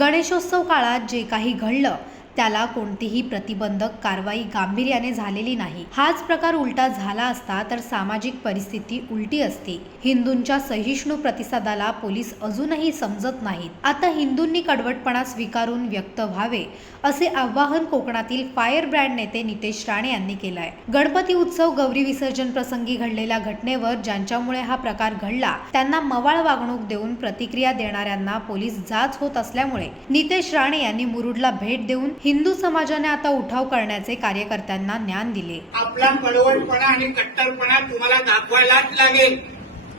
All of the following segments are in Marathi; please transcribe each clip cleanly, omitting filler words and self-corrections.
गणेशोत्सव काळात जे काही घडलं त्याला कोणतीही प्रतिबंधक कारवाई गांभीर्याने झालेली नाही। हाच प्रकार उलटा झाला असता तर सामाजिक परिस्थिती उलटी असती। हिंदूंच्या सहिष्णू प्रतिसादाला पोलीस अजूनही समजत नाहीत। आता हिंदूंनी कडवटपणा स्वीकारून व्यक्त व्हावे असे आवाहन कोकणातील फायर ब्रँड नेते नितेश राणे यांनी केले आहे। गणपती उत्सव गौरी विसर्जन प्रसंगी घडलेल्या घटनेवर ज्यांच्यामुळे हा प्रकार घडला त्यांना मवाळ वागणूक देऊन प्रतिक्रिया देणाऱ्यांना पोलीस जाच होत असल्यामुळे नितेश राणे यांनी मुरुडला भेट देऊन हिंदू समाजाने आता उठाव करण्याचे कार्यकर्त्यांना ज्ञान दिले। आपला कडवटपणा आणि कट्टरपणा तुम्हाला दाखवायलाच लागेल।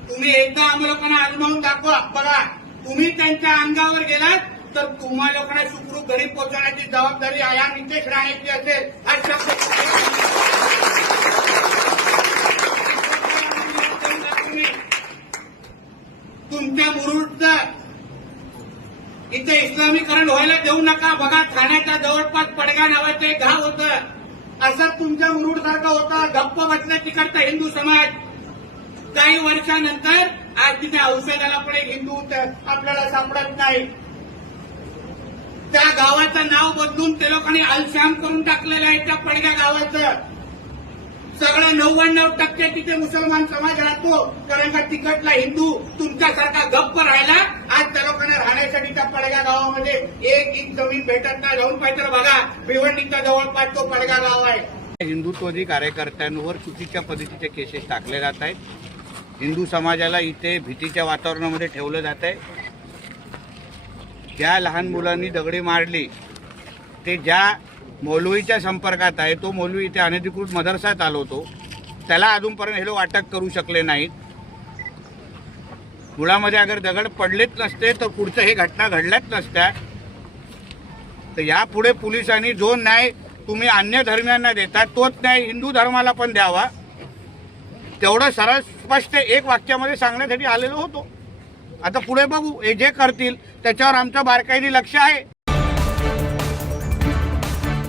तुम्ही एकदा आम्हा लोकांना आजमावून दाखवा। बघा, तुम्ही त्यांच्या अंगावर गेलात तर तुम्हा लोकांना सुखरूप घरी पोहोचवण्याची जबाबदारी या नितेश राणेची असेल। हा शब्द तुमच्या मुरुडचं इथे इस्लामीकरण व्हायला देऊ नका। बघा, ठाण्याच्या जवळपास पडगा नावाचं एक गाव होतं, असं तुमच्या मुरुड सारखं होता। गप्प बसला तिकडचा हिंदू समाज। काही वर्षानंतर आज तिथे औषधाला पण एक हिंदू आपल्याला सापडत नाही। त्या गावाचं नाव बदलून ते लोकांनी अलशाम करून टाकलेलं आहे त्या पडग्या गावाचं। सगळं 99% तिथे मुसलमान समाज राहतो, कारण का तिकडला हिंदू तुमच्यासारखा गप्प राहिला। आज त्या लोकांना राहण्यासाठी त्या पडग्या गावामध्ये 1 इंच जमीन भेटत नाही। जाऊन पाहिजे बघा, भिवंडीच्या जवळपास तो पडगा गाव आहे। हिंदुत्ववादी कार्यकर्त्यांवर चुकीच्या पद्धतीचे केसेस टाकले जात आहेत। हिंदू समाजाला इथे भीतीच्या वातावरणामध्ये ठेवलं जात आहे। ज्या लहान मुलांनी दगडी मारली ते ज्या मौलवीच्या संपर्कात आहे, तो मौलवी इथे अनधिकृत मदरसा चालवतो, त्याला अजूनपर्यंत हे लोक अटक करू शकले नाहीत। मुळामध्ये अगर दगड पडलेच नसते तर पुढचं हे घटना घडल्याच नसत्या। तर यापुढे पोलिसांनी जो न्याय तुम्ही अन्य धर्मियांना देता तोच न्याय हिंदू धर्माला पण द्यावा, तेवढं सरळ स्पष्ट एक वाक्यामध्ये सांगण्यासाठी आलेलो होतो। आता पुढे बघू, हे जे करतील त्याच्यावर आमचं बारकाईने लक्ष आहे।